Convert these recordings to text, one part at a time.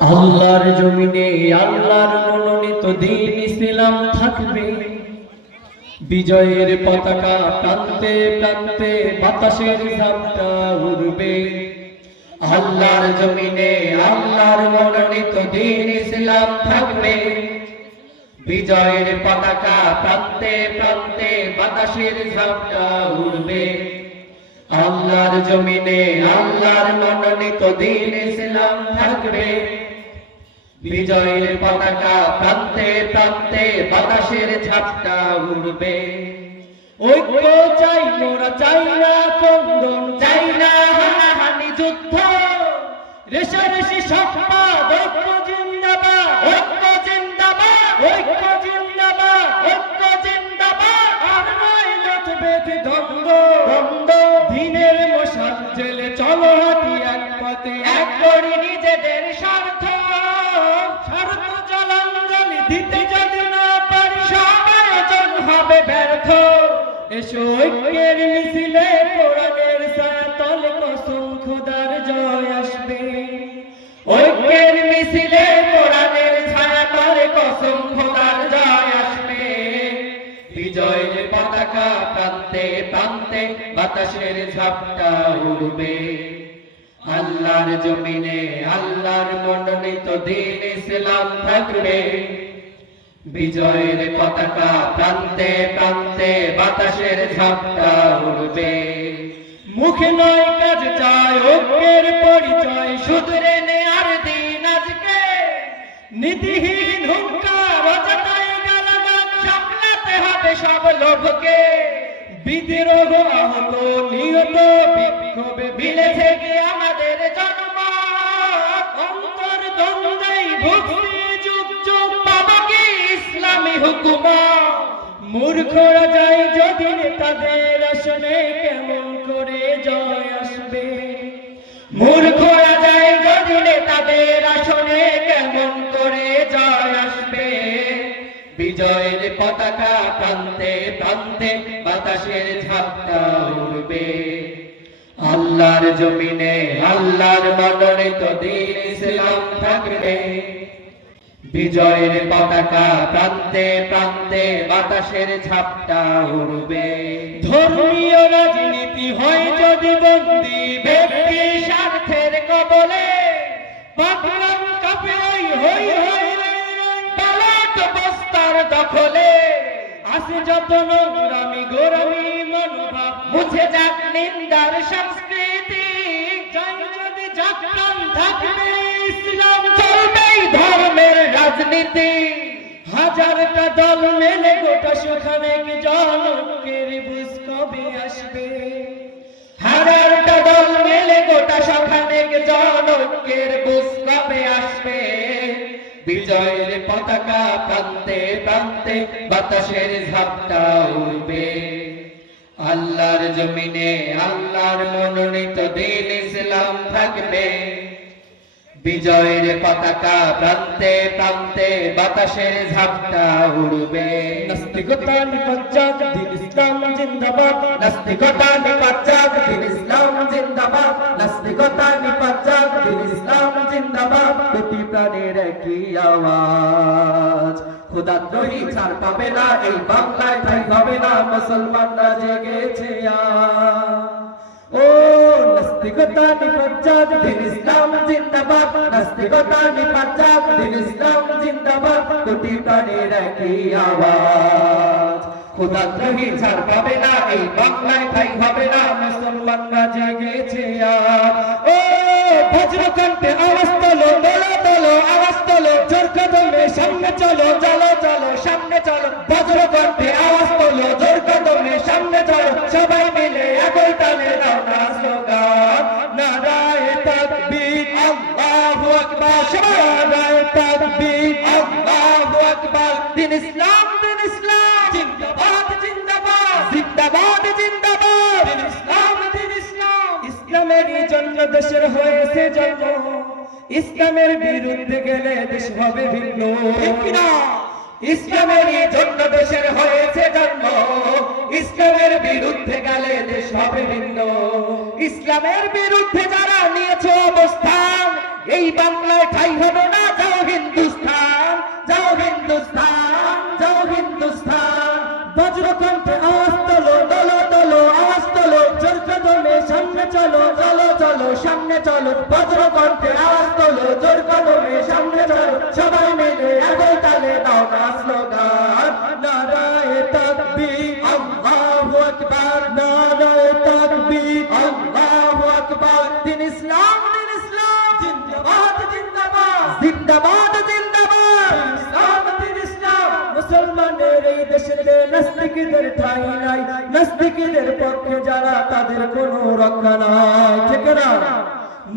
আল্লাহর জমিনে আল্লাহর মনোনীত দ্বীন ইসলাম থাকবে। বিজয়ের পতাকা প্রান্তে প্রান্তে বাতাসের ঝাপটা উড়বে। আল্লাহর জমিনে আল্লাহর মনোনীত দ্বীন ইসলাম থাকবে। বিজয়ের পতাকা প্রান্তে প্রান্তে বাতাসের ঝাপটা উড়বে। আল্লাহর জমিনে আল্লাহর মনোনীত দ্বীন ইসলাম থাকবে। বিজয়ের পতাকা প্রান্তে প্রান্তে বাতাসের ঝাপটা উড়বে। ঐক্য চাই মোরা, চাই না কন্দন, চাই না হানাহানি যুদ্ধ। রেশারেশি সম্পাদ, ঐক্য জিন্দাবাদ, ঐক্য জিন্দাবাদ, ঐক্য জিন্দাবাদ, ঐক্য জিন্দাবাদ। আর নয় মতভেদ দ্বন্দ্ব দ্বন্দ্ব, দিনের মশাল জেলে চলো হাঁটি এক পথে, এক করি নিজেদের স্বার্থ। স্বার্থ জলাঞ্জলি দিতে যদি না পারি, সব আয়োজন হবে ব্যর্থ। এসো ঐক্যের মিছিলে কোরআনের ছায়াতলে কসম খোদার জয় আসবে। ঐক্যের মিছিলে কোরআনের ছায়াতলে কসম খোদার জয় আসবে। বিজয়ের পতাকা প্রান্তে প্রান্তে বাতাসের ঝাপটা উড়বে। আল্লাহর জমিনে আল্লাহর মনোনীত দ্বীন ইসলাম থাকবে। বিজয়ের পতাকা প্রান্তে প্রান্তে বাতাসের ঝাপটা উড়বে। মুখে নয় কাজ চায় ঐক্যের পরিচয়, শুধরে নেয়ার দিন আজকে। নীতিহীন হুঙ্কার অযথাই গালাগাল, সামলাতে হবে সব লোভকে। বিদ্রোহ আহত নিহত বিক্ষোভে বিলে থেকে আমাদের জন্ম। অন্তর দ্বন্দ্বেই ভক্তি যুগ যুগ পাবে কি ইসলামী হুকুমত। মূর্খরা যায় যদি নেতাদের আসনে, কেমন করে জয় আসবে। মূর্খরা যায় যদি নেতাদের আসনে, কেমন করে জয় আসবে। বিজয়ের পতাকা প্রান্তে প্রান্তে বাতাসের ঝাপটা উড়বে। আল্লাহর জমিনে আল্লাহর মনোনীত দ্বীন ইসলাম থাকবে। বিজয়ের পতাকা প্রান্তে প্রান্তে বাতাসের ঝাপটা উড়বে। ধর্মীয় রাজনীতি হয় যদি বন্দী, ব্যক্তি স্বার্থের কবলে। পাগলাম কাঁপে ওই হই হই পালাট বস্তার দখলে। আসে যত নোংরামি গোরামি মনোভাব, মুছে যাক নিন্দার সংস্কৃতি। চাই যদি জাগরণ থাকবে ইসলাম, চলবেই ধর্মের রাজনীতি। হাজারটা দল মেলে গোটা সুখানেক জনকের বুঝ কবে আসবে। হাজারটা দল মেলে গোটা সুখানেক জনকের বুঝ কবে আসবে। বিজয়ের পতাকা প্রান্তে প্রান্তে বাতাসের ঝাপটা উড়বে। আল্লাহর জমিনে আল্লাহর মনোনীত দ্বীন ইসলাম থাকবে। বিজয়ের পতাকা প্রান্তে প্রান্তে বাতাসের ঝাপটা উড়বে। নাস্তিকতা নিপাত দ্বীন ইসলাম জিন্দাবাদ, নাস্তিকতা নিপাত দ্বীন ইসলাম জিন্দাবাদ, নাস্তিকতা নিপাত দ্বীন ইসলাম জিন্দাবাদ। কোটি প্রাণের একই আওয়াজ, খোদাদ্রোহী ছাড় পাবে না এই বাংলায়, ঠাই হবে না মুসলমানরা জেগেছে আজ। ও নাস্তিকতা নিপাত দ্বীন ইসলাম জিন্দাবাদ, নাস্তিকতা নিপাত দ্বীন ইসলাম জিন্দাবাদ। কোটি প্রাণের একই আওয়াজ, খোদাদ্রোহী ছাড় পাবে না এই বাংলায়, ঠাই হবে না মুসলমানরা জেগেছে আজ। ও বজ্রকণ্ঠে আওয়াজ তোলো, তোলো তোলো আওয়াজ তোলো, জোর কদমে সামনে চলো, চলো চলো সামনে চলো। বজ্রকণ্ঠে আওয়াজ তোলো, জোর কদমে সামনে চলো। সবাই মিলে একই তালে দাও না স্লোগান, নারায়ে তাকবীর আল্লাহু আকবার। নারায়ে তাকবীর আল্লাহু আকবার। দ্বীন ইসলাম, দ্বীন ইসলাম জিন্দাবাদ জিন্দাবাদ, জিন্দাবাদ জিন্দাবাদ। দ্বীন ইসলাম, দ্বীন ইসলাম। ইসলামেরই জন্য দেশের হয়েছে জন্ম, ইসলামের বিরুদ্ধে গেলে দেশ হবে ভিন্ন। ইসলামেরই জন্য দেশের হয়েছে জন্ম, ইসলামের বিরুদ্ধে গেলে দেশ হবে ভিন্ন। ইসলামের বিরুদ্ধে যারা নিয়েছে অবস্থান, এই বাংলায় ঠাই হবে না। সামনে চলো বজ্র কণ্ঠে আওয়াজ তোলো জোর কদমে সামনে চলো সবাই মিলে একই তালে দাও না স্লোগান নারায়ে তাকবীর আল্লাহু আকবার নারায়ে তাকবীর আল্লাহু আকবার দিন ইসলাম জিন্দাবাদ জিন্দাবাদ জিন্দাবাদ জিন্দাবাদ ইসলাম দিন ইসলাম মুসলমানের এই দেশেতে নাস্তিকদের ঠাঁই নাই নাস্তিকদের পক্ষে যারা তাদের কোনো রক্ষা নাই ঠিক না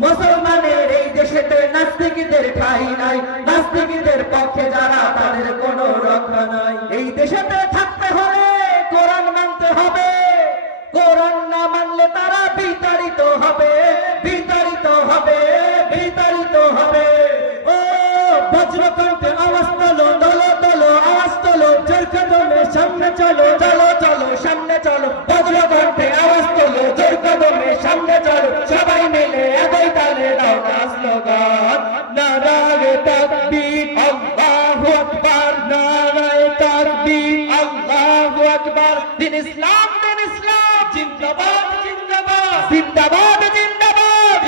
মুসলমানের এই দেশেতে নাস্তিকদের ঠাঁই নাই নাস্তিকদের পক্ষে যারা তাদের কোনো রক্ষা নাই এই দেশেতে থাকতে হলে কোরআন মানতে হবে কোরআন না মানলে তারা বিতাড়িত হবে বিতাড়িত হবে বিতাড়িত হবে ও বজ্রকণ্ঠে আওয়াজ তোলো দলো দলো আওয়াজ তোলো জোর কদমে সামনে চলো চলো চলো সামনে চলো বজ্রকণ্ঠে আওয়াজ তোলো জোর কদমে সামনে চলো সবাই মিলে একই তালে দাও না স্লোগান নারায়ে তাকবীর আল্লাহু আকবার নারায়ে তাকবীর আল্লাহু আকবার দিন ইসলাম জিন্দাবাদ জিন্দাবাদ জিন্দাবাদ জিন্দাবাদ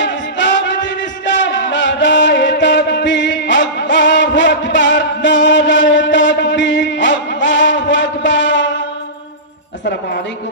দিন ইসলাম নারায়ে তাকবীর আল্লাহু আকবার নারায়ে তাকবীর আল্লাহু আকবার আসসালামু আলাইকুম।